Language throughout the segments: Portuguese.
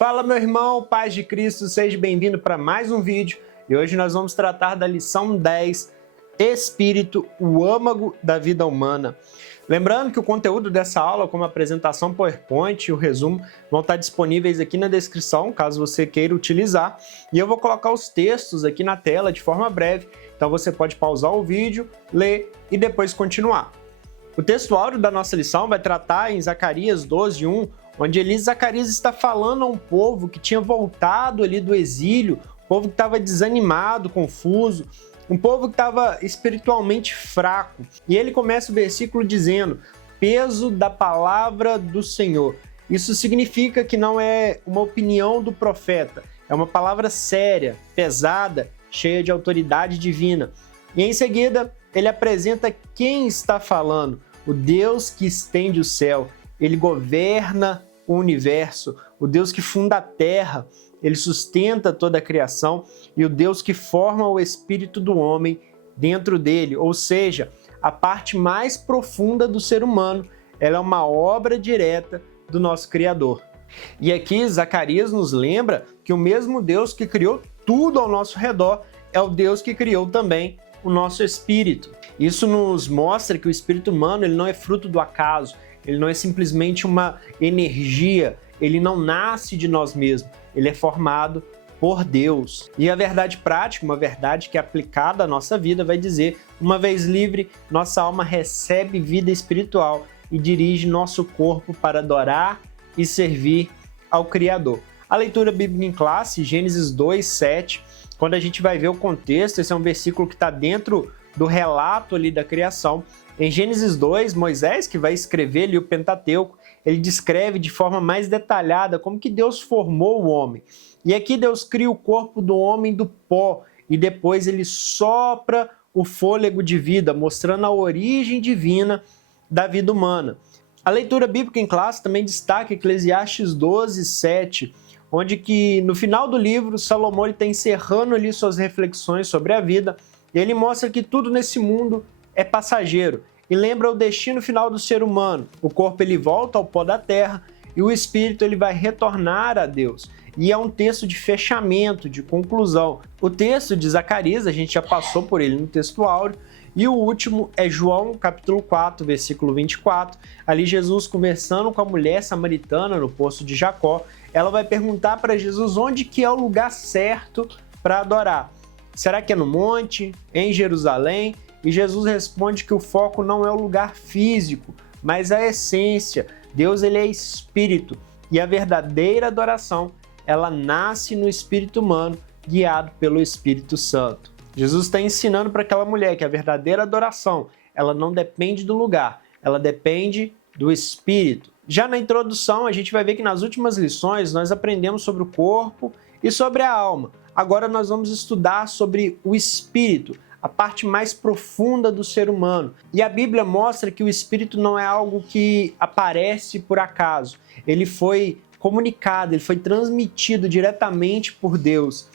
Fala, meu irmão, paz de Cristo, seja bem-vindo para mais um vídeo. E hoje nós vamos tratar da lição 10, Espírito, o âmago da vida humana. Lembrando que o conteúdo dessa aula, como a apresentação PowerPoint e o resumo, vão estar disponíveis aqui na descrição, caso você queira utilizar. E eu vou colocar os textos aqui na tela de forma breve, então você pode pausar o vídeo, ler e depois continuar. O texto áureo da nossa lição vai tratar em Zacarias 12:1, onde Zacarias está falando a um povo que tinha voltado ali do exílio, um povo que estava desanimado, confuso, um povo que estava espiritualmente fraco. E ele começa o versículo dizendo: peso da palavra do Senhor. Isso significa que não é uma opinião do profeta, é uma palavra séria, pesada, cheia de autoridade divina. E em seguida, ele apresenta quem está falando: o Deus que estende o céu. Ele governa o universo, o Deus que funda a terra, ele sustenta toda a criação e o Deus que forma o espírito do homem dentro dele, ou seja, a parte mais profunda do ser humano, ela é uma obra direta do nosso Criador. E aqui Zacarias nos lembra que o mesmo Deus que criou tudo ao nosso redor é o Deus que criou também o nosso espírito. Isso nos mostra que o espírito humano ele não é fruto do acaso, ele não é simplesmente uma energia, ele não nasce de nós mesmos, ele é formado por Deus. E a verdade prática, uma verdade que é aplicada à nossa vida, vai dizer: uma vez livre, nossa alma recebe vida espiritual e dirige nosso corpo para adorar e servir ao Criador. A leitura bíblica em classe, Gênesis 2:7, quando a gente vai ver o contexto, esse é um versículo que está dentro do relato ali da criação. Em Gênesis 2, Moisés, que vai escrever ali o Pentateuco, ele descreve de forma mais detalhada como que Deus formou o homem. E aqui Deus cria o corpo do homem do pó e depois ele sopra o fôlego de vida, mostrando a origem divina da vida humana. A leitura bíblica em classe também destaca Eclesiastes 12:7, onde que no final do livro Salomão está encerrando ali suas reflexões sobre a vida e ele mostra que tudo nesse mundo é passageiro e lembra o destino final do ser humano. O corpo ele volta ao pó da terra e o espírito ele vai retornar a Deus. E é um texto de fechamento, de conclusão. O texto de Zacarias, a gente já passou por ele no texto áureo, e o último é João, capítulo 4, versículo 24. Ali Jesus conversando com a mulher samaritana no poço de Jacó, ela vai perguntar para Jesus onde que é o lugar certo para adorar. Será que é no monte, em Jerusalém? E Jesus responde que o foco não é o lugar físico, mas a essência. Deus ele é espírito e a verdadeira adoração ela nasce no espírito humano, guiado pelo Espírito Santo. Jesus está ensinando para aquela mulher que a verdadeira adoração ela não depende do lugar, ela depende do espírito. Já na introdução, a gente vai ver que nas últimas lições nós aprendemos sobre o corpo e sobre a alma. Agora nós vamos estudar sobre o espírito, a parte mais profunda do ser humano. E a Bíblia mostra que o espírito não é algo que aparece por acaso. Ele foi comunicado, ele foi transmitido diretamente por Deus.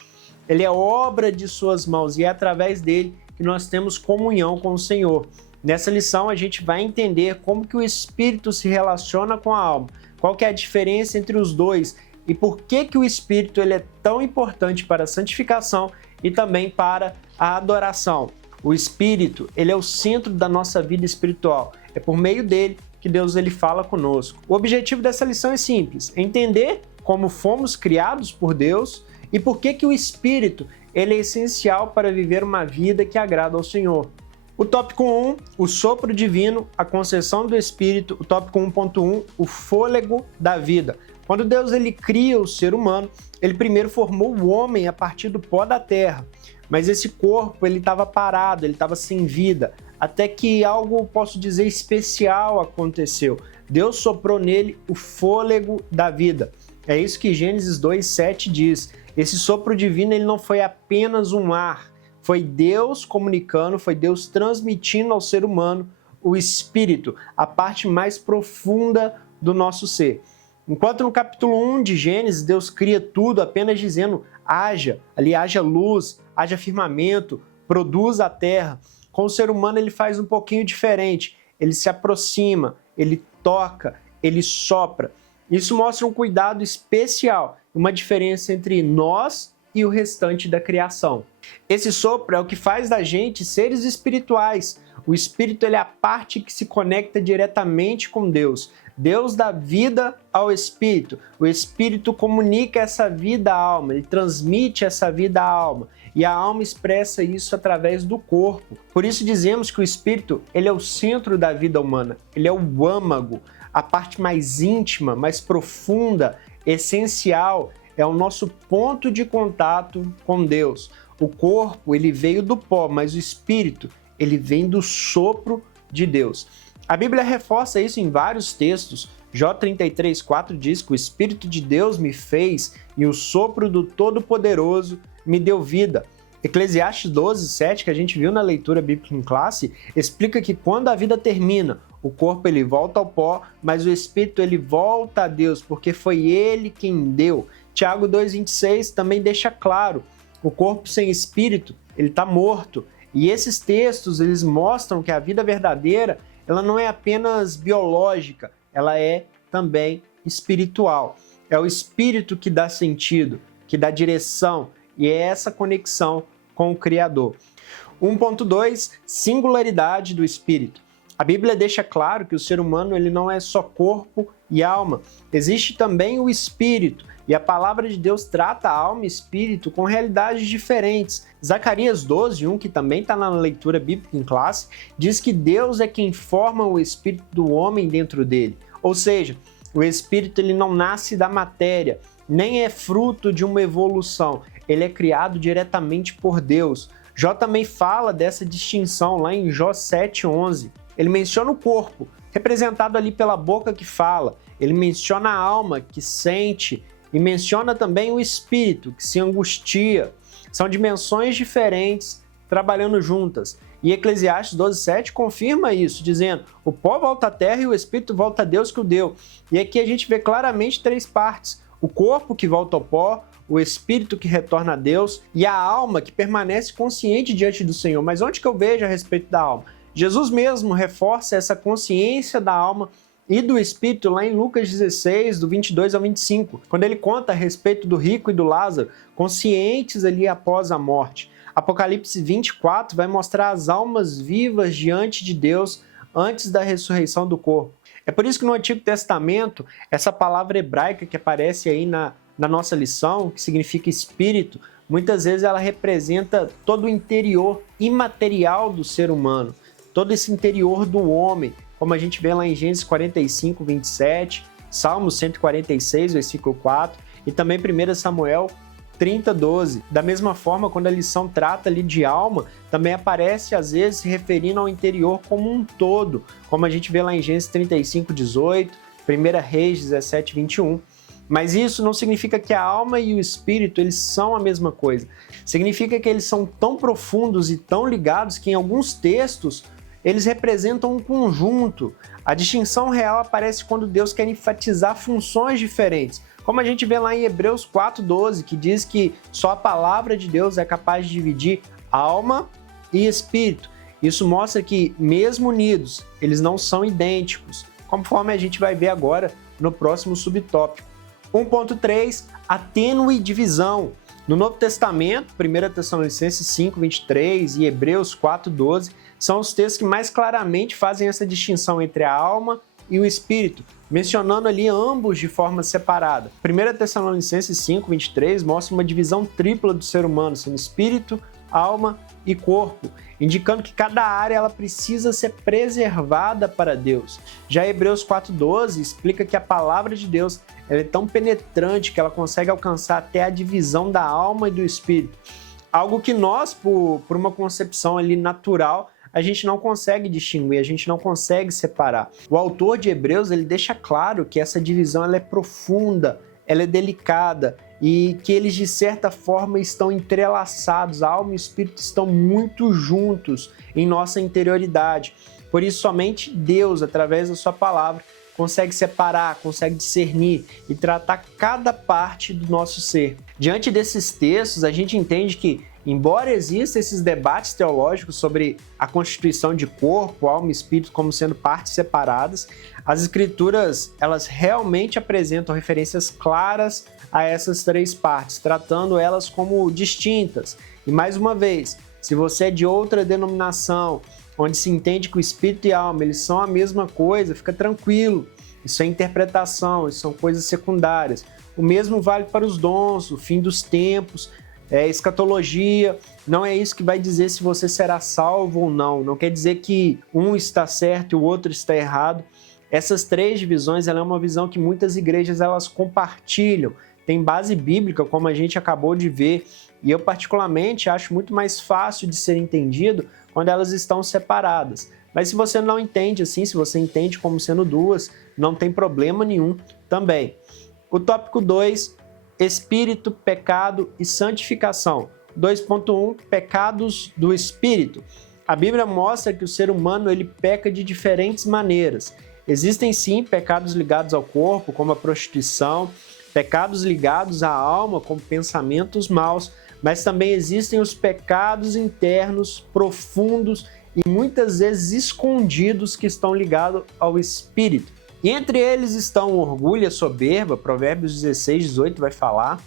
Ele é obra de suas mãos e é através dele que nós temos comunhão com o Senhor. Nessa lição a gente vai entender como que o espírito se relaciona com a alma, qual que é a diferença entre os dois e por que que o espírito ele é tão importante para a santificação e também para a adoração. O espírito ele é o centro da nossa vida espiritual. É por meio dele que Deus ele fala conosco. O objetivo dessa lição é simples: entender como fomos criados por Deus e por que que o espírito ele é essencial para viver uma vida que agrada ao Senhor. O tópico 1, o sopro divino, a concessão do espírito. O tópico 1.1, o fôlego da vida. Quando Deus ele cria o ser humano, ele primeiro formou o homem a partir do pó da terra. Mas esse corpo ele estava parado, ele estava sem vida, até que algo, posso dizer, especial aconteceu. Deus soprou nele o fôlego da vida. É isso que Gênesis 2:7 diz. Esse sopro divino ele não foi apenas um ar, foi Deus comunicando, foi Deus transmitindo ao ser humano o espírito, a parte mais profunda do nosso ser. Enquanto no capítulo 1 de Gênesis, Deus cria tudo apenas dizendo haja, ali haja luz, haja firmamento, produza a terra. Com o ser humano ele faz um pouquinho diferente, ele se aproxima, ele toca, ele sopra. Isso mostra um cuidado especial uma diferença entre nós e o restante da criação. Esse sopro é o que faz da gente seres espirituais. O espírito ele é a parte que se conecta diretamente com Deus. Deus dá vida ao espírito. O espírito comunica essa vida à alma, ele transmite essa vida à alma. E a alma expressa isso através do corpo. Por isso dizemos que o espírito ele é o centro da vida humana. Ele é o âmago, a parte mais íntima, mais profunda, essencial, é o nosso ponto de contato com Deus. O corpo ele veio do pó, mas o espírito ele vem do sopro de Deus. A Bíblia reforça isso em vários textos. Jó 33:4 diz que o Espírito de Deus me fez e o sopro do Todo-Poderoso me deu vida. Eclesiastes 12:7, que a gente viu na leitura bíblica em classe, explica que quando a vida termina, o corpo ele volta ao pó, mas o Espírito ele volta a Deus, porque foi Ele quem deu. Tiago 2:26 também deixa claro, o corpo sem Espírito, ele está morto. E esses textos, eles mostram que a vida verdadeira, ela não é apenas biológica, ela é também espiritual. É o Espírito que dá sentido, que dá direção, e é essa conexão com o Criador. 1.2, singularidade do Espírito. A Bíblia deixa claro que o ser humano ele não é só corpo e alma, existe também o Espírito, e a palavra de Deus trata a alma e espírito com realidades diferentes. Zacarias 12:1, que também está na leitura bíblica em classe, diz que Deus é quem forma o espírito do homem dentro dele. Ou seja, o espírito ele não nasce da matéria, nem é fruto de uma evolução, ele é criado diretamente por Deus. Jó também fala dessa distinção lá em Jó 7:11. Ele menciona o corpo, representado ali pela boca que fala, ele menciona a alma que sente, e menciona também o espírito, que se angustia. São dimensões diferentes trabalhando juntas. E Eclesiastes 12:7 confirma isso, dizendo: o pó volta à terra e o espírito volta a Deus que o deu. E aqui a gente vê claramente três partes: o corpo que volta ao pó, o espírito que retorna a Deus e a alma que permanece consciente diante do Senhor. Mas onde que eu vejo a respeito da alma? Jesus mesmo reforça essa consciência da alma e do Espírito lá em Lucas 16, do 22 ao 25, quando ele conta a respeito do rico e do Lázaro, conscientes ali após a morte. Apocalipse 24 vai mostrar as almas vivas diante de Deus antes da ressurreição do corpo. É por isso que no Antigo Testamento, essa palavra hebraica que aparece aí na nossa lição, que significa espírito, muitas vezes ela representa todo o interior imaterial do ser humano, todo esse interior do homem, como a gente vê lá em Gênesis 45:27, Salmos 146, versículo 4, e também 1 Samuel 30:12. Da mesma forma, quando a lição trata ali de alma, também aparece às vezes se referindo ao interior como um todo, como a gente vê lá em Gênesis 35:18, 1 Reis 17:21. Mas isso não significa que a alma e o espírito eles são a mesma coisa. Significa que eles são tão profundos e tão ligados que em alguns textos eles representam um conjunto. A distinção real aparece quando Deus quer enfatizar funções diferentes, como a gente vê lá em Hebreus 4:12, que diz que só a palavra de Deus é capaz de dividir alma e espírito. Isso mostra que, mesmo unidos, eles não são idênticos, conforme a gente vai ver agora no próximo subtópico. 1.3, a tênue divisão. No Novo Testamento, 1 Tessalonicenses 5:23 e Hebreus 4:12, são os textos que mais claramente fazem essa distinção entre a alma e o espírito, mencionando ali ambos de forma separada. 1 Tessalonicenses 5:23 mostra uma divisão tripla do ser humano, sendo espírito, alma e corpo, indicando que cada área ela precisa ser preservada para Deus. Já Hebreus 4:12 explica que a palavra de Deus ela é tão penetrante que ela consegue alcançar até a divisão da alma e do espírito. Algo que nós, por uma concepção ali natural, a gente não consegue distinguir, a gente não consegue separar. O autor de Hebreus ele deixa claro que essa divisão ela é profunda, ela é delicada e que eles de certa forma estão entrelaçados, a alma e o espírito estão muito juntos em nossa interioridade. Por isso somente Deus, através da sua palavra, consegue separar, consegue discernir e tratar cada parte do nosso ser. Diante desses textos, a gente entende que, embora existam esses debates teológicos sobre a constituição de corpo, alma e espírito como sendo partes separadas, as escrituras elas realmente apresentam referências claras a essas três partes, tratando elas como distintas. E mais uma vez, se você é de outra denominação, onde se entende que o espírito e a alma eles são a mesma coisa, fica tranquilo. Isso é interpretação, isso são coisas secundárias. O mesmo vale para os dons, o fim dos tempos, escatologia. Não é isso que vai dizer se você será salvo ou não. Não quer dizer que um está certo e o outro está errado. Essas três divisões, ela é uma visão que muitas igrejas elas compartilham. Tem base bíblica, como a gente acabou de ver, e eu particularmente acho muito mais fácil de ser entendido quando elas estão separadas. Mas se você não entende assim, se você entende como sendo duas, não tem problema nenhum também. O tópico 2, Espírito, Pecado e Santificação. 2.1, Pecados do Espírito. A Bíblia mostra que o ser humano ele peca de diferentes maneiras. Existem sim pecados ligados ao corpo, como a prostituição, pecados ligados à alma, como pensamentos maus, mas também existem os pecados internos, profundos e muitas vezes escondidos que estão ligados ao espírito. E entre eles estão o orgulho e a soberba, Provérbios 16, 18 vai falar,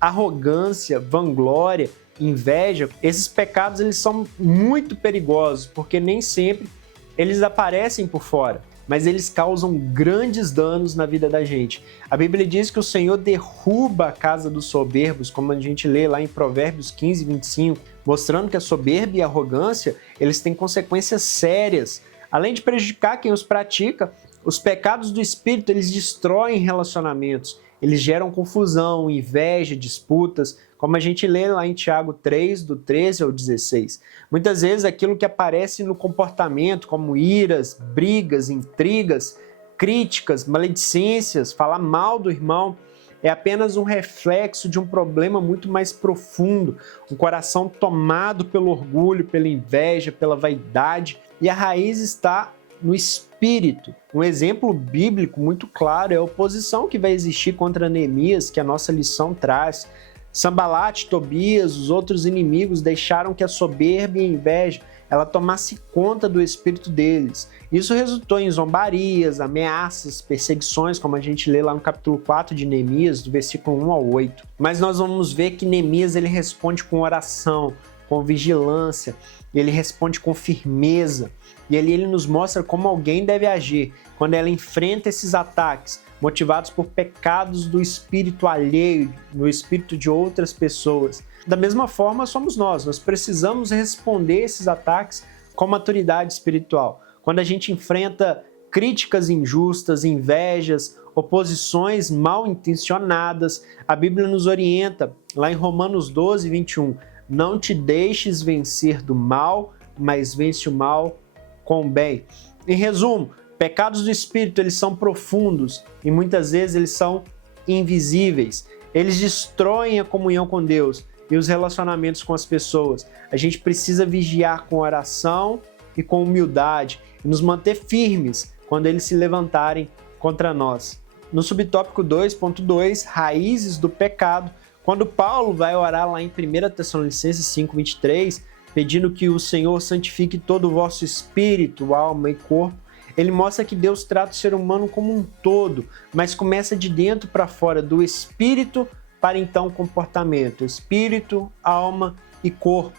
arrogância, vanglória, inveja. Esses pecados eles são muito perigosos, porque nem sempre eles aparecem por fora, mas eles causam grandes danos na vida da gente. A Bíblia diz que o Senhor derruba a casa dos soberbos, como a gente lê lá em Provérbios 15, 25, mostrando que a soberba e a arrogância, eles têm consequências sérias. Além de prejudicar quem os pratica, os pecados do espírito, eles destroem relacionamentos, eles geram confusão, inveja, disputas, como a gente lê lá em Tiago 3, do 13 ao 16. Muitas vezes aquilo que aparece no comportamento, como iras, brigas, intrigas, críticas, maledicências, falar mal do irmão, é apenas um reflexo de um problema muito mais profundo, um coração tomado pelo orgulho, pela inveja, pela vaidade, e a raiz está no espírito. Um exemplo bíblico muito claro é a oposição que vai existir contra Neemias, que a nossa lição traz. Sanbalate, Tobias, os outros inimigos deixaram que a soberba e a inveja ela tomasse conta do espírito deles. Isso resultou em zombarias, ameaças, perseguições, como a gente lê lá no capítulo 4 de Neemias, do versículo 1 ao 8. Mas nós vamos ver que Neemias ele responde com oração, com vigilância, ele responde com firmeza. E ali ele nos mostra como alguém deve agir quando ela enfrenta esses ataques, motivados por pecados do espírito alheio, no espírito de outras pessoas. Da mesma forma somos nós precisamos responder esses ataques com maturidade espiritual. Quando a gente enfrenta críticas injustas, invejas, oposições mal intencionadas, a Bíblia nos orienta, lá em Romanos 12, 21, não te deixes vencer do mal, mas vence o mal com o bem. Em resumo, pecados do espírito eles são profundos e muitas vezes eles são invisíveis. Eles destroem a comunhão com Deus e os relacionamentos com as pessoas. A gente precisa vigiar com oração e com humildade e nos manter firmes quando eles se levantarem contra nós. No subtópico 2.2, raízes do pecado, quando Paulo vai orar lá em 1 Tessalonicenses 5:23, pedindo que o Senhor santifique todo o vosso espírito, alma e corpo, ele mostra que Deus trata o ser humano como um todo, mas começa de dentro para fora, do espírito para então o comportamento, espírito, alma e corpo.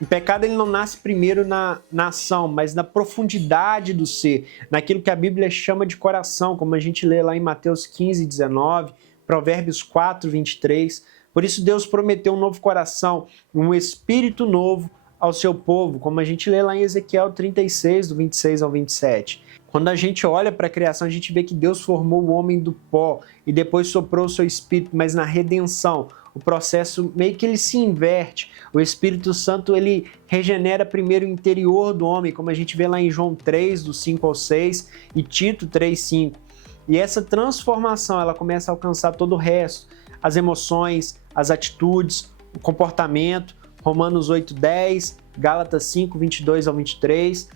O pecado ele não nasce primeiro na ação, mas na profundidade do ser, naquilo que a Bíblia chama de coração, como a gente lê lá em Mateus 15, 19, Provérbios 4, 23. Por isso Deus prometeu um novo coração, um espírito novo ao seu povo, como a gente lê lá em Ezequiel 36, do 26 ao 27. Quando a gente olha para a criação, a gente vê que Deus formou o homem do pó e depois soprou o seu espírito, mas na redenção, o processo meio que ele se inverte. O Espírito Santo ele regenera primeiro o interior do homem, como a gente vê lá em João 3, do 5 ao 6 e Tito 3, 5. E essa transformação ela começa a alcançar todo o resto, as emoções, as atitudes, o comportamento, Romanos 8, 10, Gálatas 5, 22 ao 23.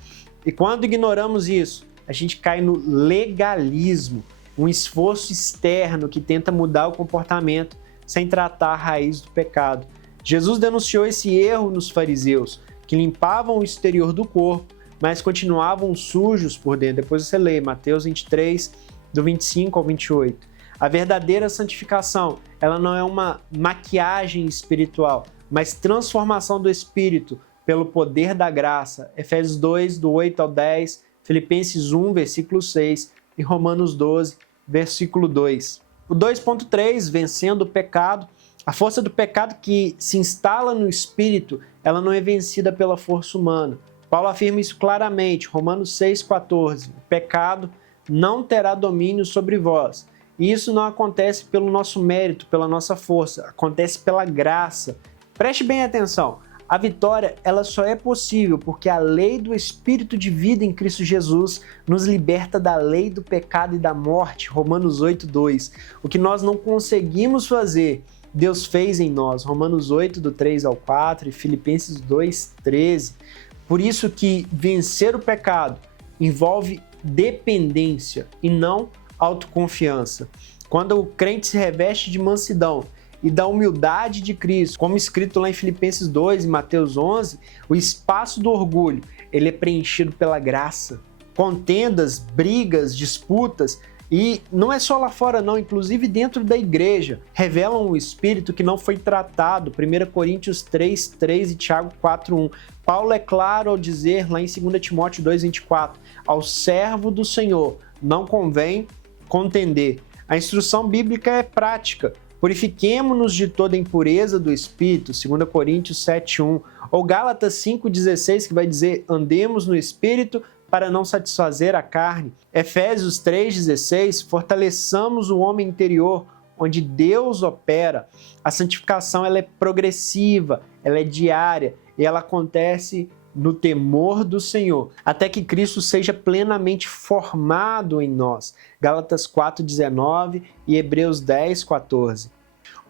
E quando ignoramos isso, a gente cai no legalismo, um esforço externo que tenta mudar o comportamento sem tratar a raiz do pecado. Jesus denunciou esse erro nos fariseus, que limpavam o exterior do corpo, mas continuavam sujos por dentro. Depois você lê Mateus 23, do 25 ao 28. A verdadeira santificação, ela não é uma maquiagem espiritual, mas transformação do espírito pelo poder da graça. Efésios 2, do 8 ao 10, Filipenses 1, versículo 6 e Romanos 12, versículo 2. O 2.3, vencendo o pecado. A força do pecado que se instala no espírito, ela não é vencida pela força humana. Paulo afirma isso claramente, Romanos 6,14. O pecado não terá domínio sobre vós. E isso não acontece pelo nosso mérito, pela nossa força, acontece pela graça. Preste bem atenção, a vitória ela só é possível porque a lei do Espírito de vida em Cristo Jesus nos liberta da lei do pecado e da morte, Romanos 8,2. O que nós não conseguimos fazer, Deus fez em nós, Romanos 8, do 3 ao 4 e Filipenses 2,13. Por isso que vencer o pecado envolve dependência e não autoconfiança. Quando o crente se reveste de mansidão e da humildade de Cristo, como escrito lá em Filipenses 2 e Mateus 11, o espaço do orgulho ele é preenchido pela graça. Contendas, brigas, disputas, e não é só lá fora não, inclusive dentro da igreja, revelam um espírito que não foi tratado, 1 Coríntios 3, 3 e Tiago 4, 1. Paulo é claro ao dizer lá em 2 Timóteo 2, 24, ao servo do Senhor não convém contender. A instrução bíblica é prática. Purifiquemo-nos de toda impureza do espírito, 2 Coríntios 7, 1. Ou Gálatas 5, 16, que vai dizer, andemos no espírito para não satisfazer a carne. Efésios 3, 16, fortaleçamos o homem interior, onde Deus opera. A santificação ela é progressiva, ela é diária e ela acontece no temor do Senhor, até que Cristo seja plenamente formado em nós. Gálatas 4:19 e Hebreus 10:14.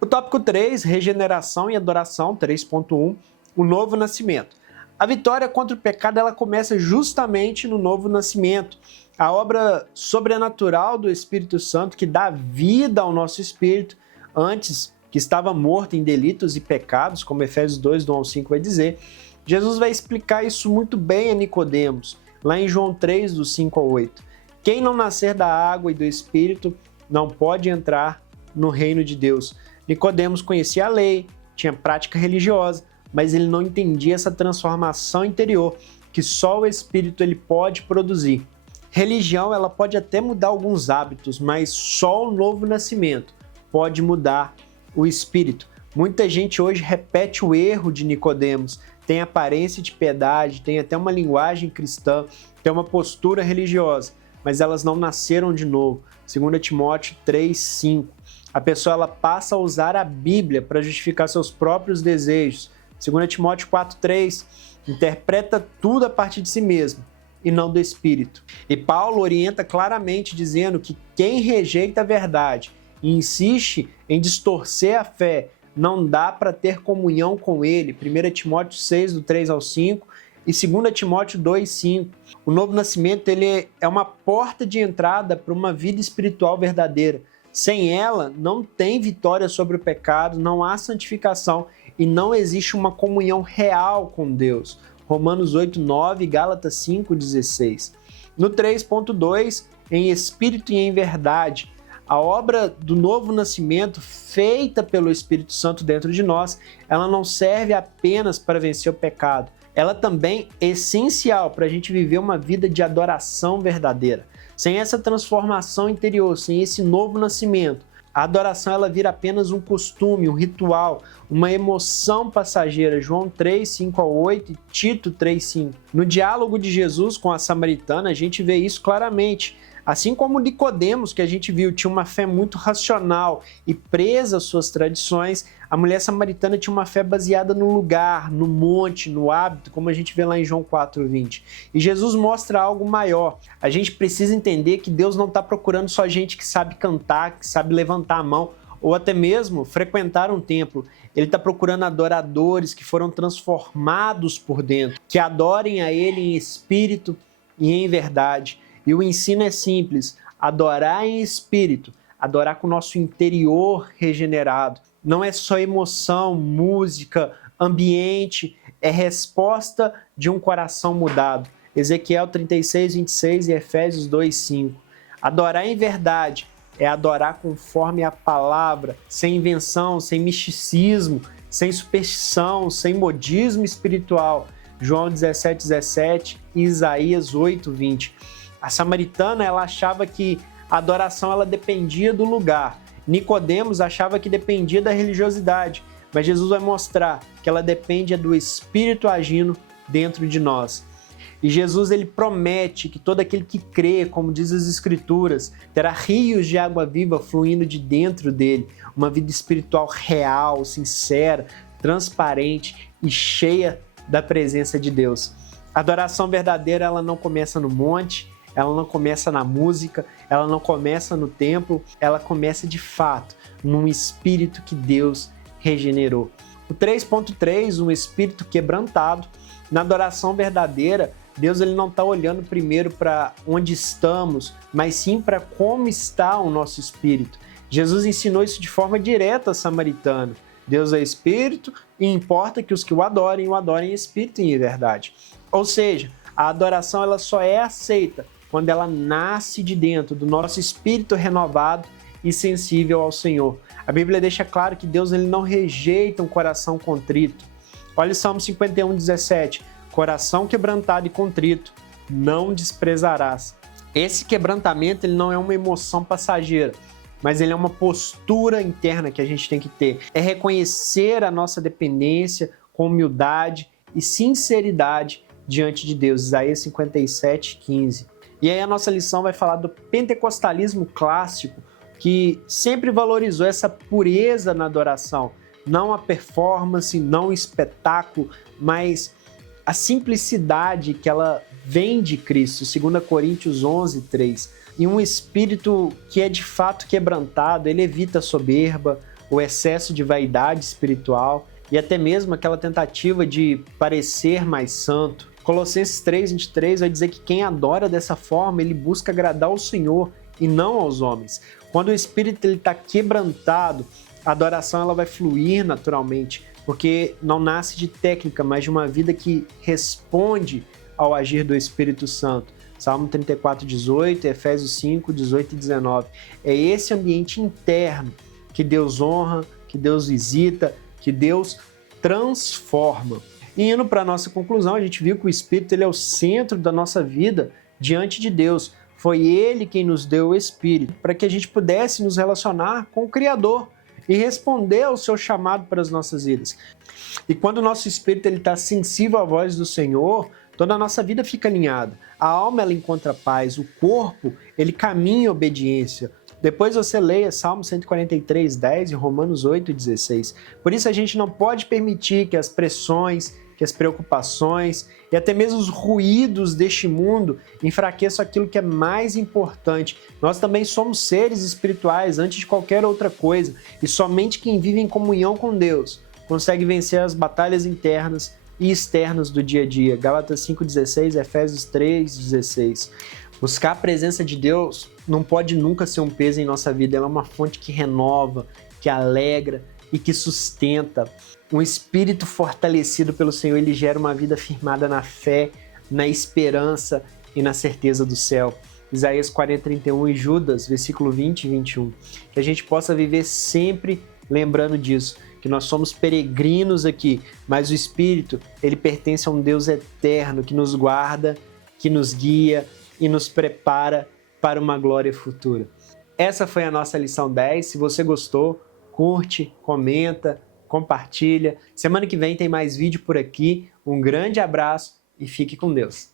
O tópico 3, regeneração e adoração, 3.1, o novo nascimento. A vitória contra o pecado ela começa justamente no novo nascimento. A obra sobrenatural do Espírito Santo que dá vida ao nosso espírito, antes que estava morto em delitos e pecados, como Efésios 2, do 1 ao 5 vai dizer. Jesus vai explicar isso muito bem a Nicodemos, lá em João 3, do 5 ao 8. Quem não nascer da água e do Espírito não pode entrar no reino de Deus. Nicodemos conhecia a lei, tinha prática religiosa, mas ele não entendia essa transformação interior que só o Espírito ele pode produzir. Religião ela pode até mudar alguns hábitos, mas só o novo nascimento pode mudar o espírito. Muita gente hoje repete o erro de Nicodemos, tem aparência de piedade, tem até uma linguagem cristã, tem uma postura religiosa, mas elas não nasceram de novo. 2 Timóteo 3, 5. A pessoa ela passa a usar a Bíblia para justificar seus próprios desejos. 2 Timóteo 4, 3. Interpreta tudo a partir de si mesmo e não do Espírito. E Paulo orienta claramente dizendo que quem rejeita a verdade e insiste em distorcer a fé, não dá para ter comunhão com ele. 1 Timóteo 6, do 3 ao 5 e 2 Timóteo 2, 5. O novo nascimento ele é uma porta de entrada para uma vida espiritual verdadeira. Sem ela, não tem vitória sobre o pecado, não há santificação e não existe uma comunhão real com Deus. Romanos 8, 9 e Gálatas 5, 16. No 3.2, em espírito e em verdade, a obra do novo nascimento feita pelo Espírito Santo dentro de nós, ela não serve apenas para vencer o pecado. Ela também é essencial para a gente viver uma vida de adoração verdadeira. Sem essa transformação interior, sem esse novo nascimento, a adoração ela vira apenas um costume, um ritual, uma emoção passageira. João 3, 5 ao 8 e Tito 3, 5. No diálogo de Jesus com a samaritana, a gente vê isso claramente. Assim como Nicodemos, que a gente viu, tinha uma fé muito racional e presa às suas tradições, a mulher samaritana tinha uma fé baseada no lugar, no monte, no hábito, como a gente vê lá em João 4:20. E Jesus mostra algo maior. A gente precisa entender que Deus não está procurando só gente que sabe cantar, que sabe levantar a mão, ou até mesmo frequentar um templo. Ele está procurando adoradores que foram transformados por dentro, que adorem a Ele em espírito e em verdade. E o ensino é simples, adorar em espírito, adorar com o nosso interior regenerado. Não é só emoção, música, ambiente, é resposta de um coração mudado. Ezequiel 36, 26 e Efésios 2, 5. Adorar em verdade é adorar conforme a palavra, sem invenção, sem misticismo, sem superstição, sem modismo espiritual. João 17:17 e Isaías 8:20. A samaritana, ela achava que a adoração ela dependia do lugar. Nicodemos achava que dependia da religiosidade, mas Jesus vai mostrar que ela depende do Espírito agindo dentro de nós. E Jesus ele promete que todo aquele que crê, como diz as Escrituras, terá rios de água viva fluindo de dentro dele, uma vida espiritual real, sincera, transparente e cheia da presença de Deus. A adoração verdadeira ela não começa no monte, ela não começa na música, ela não começa no templo, ela começa de fato num espírito que Deus regenerou. O 3.3, um espírito quebrantado. Na adoração verdadeira, Deus ele não está olhando primeiro para onde estamos, mas sim para como está o nosso espírito. Jesus ensinou isso de forma direta a samaritano. Deus é espírito e importa que os que o adorem em espírito e em verdade. Ou seja, a adoração ela só é aceita quando ela nasce de dentro do nosso espírito renovado e sensível ao Senhor. A Bíblia deixa claro que Deus ele não rejeita um coração contrito. Olha o Salmo 51:17. Coração quebrantado e contrito, não desprezarás. Esse quebrantamento ele não é uma emoção passageira, mas ele é uma postura interna que a gente tem que ter. É reconhecer a nossa dependência com humildade e sinceridade diante de Deus. Isaías 57:15. E aí a nossa lição vai falar do pentecostalismo clássico, que sempre valorizou essa pureza na adoração. Não a performance, não o espetáculo, mas a simplicidade que ela vem de Cristo, 2 Coríntios 11:3. E um espírito que é de fato quebrantado, ele evita a soberba, o excesso de vaidade espiritual e até mesmo aquela tentativa de parecer mais santo. Colossenses 3:23 vai dizer que quem adora dessa forma, ele busca agradar ao Senhor e não aos homens. Quando o espírito está quebrantado, a adoração ela vai fluir naturalmente, porque não nasce de técnica, mas de uma vida que responde ao agir do Espírito Santo. Salmo 34:18, Efésios 5:18 e 19. É esse ambiente interno que Deus honra, que Deus visita, que Deus transforma. E indo para a nossa conclusão, a gente viu que o Espírito ele é o centro da nossa vida diante de Deus. Foi Ele quem nos deu o Espírito, para que a gente pudesse nos relacionar com o Criador e responder ao seu chamado para as nossas vidas. E quando o nosso espírito está sensível à voz do Senhor, toda a nossa vida fica alinhada. A alma ela encontra paz, o corpo ele caminha em obediência. Depois você leia Salmo 143:10 e Romanos 8:16. Por isso a gente não pode permitir que as pressões, que as preocupações e até mesmo os ruídos deste mundo enfraqueçam aquilo que é mais importante. Nós também somos seres espirituais antes de qualquer outra coisa e somente quem vive em comunhão com Deus consegue vencer as batalhas internas e externas do dia a dia. Gálatas 5:16, Efésios 3:16. Buscar a presença de Deus não pode nunca ser um peso em nossa vida, ela é uma fonte que renova, que alegra e que sustenta. Um espírito fortalecido pelo Senhor, ele gera uma vida firmada na fé, na esperança e na certeza do céu. Isaías 40:31 e Judas, versículo 20 e 21. Que a gente possa viver sempre lembrando disso, que nós somos peregrinos aqui, mas o Espírito, ele pertence a um Deus eterno que nos guarda, que nos guia e nos prepara para uma glória futura. Essa foi a nossa lição 10. Se você gostou, curte, comenta, compartilha. Semana que vem tem mais vídeo por aqui. Um grande abraço e fique com Deus.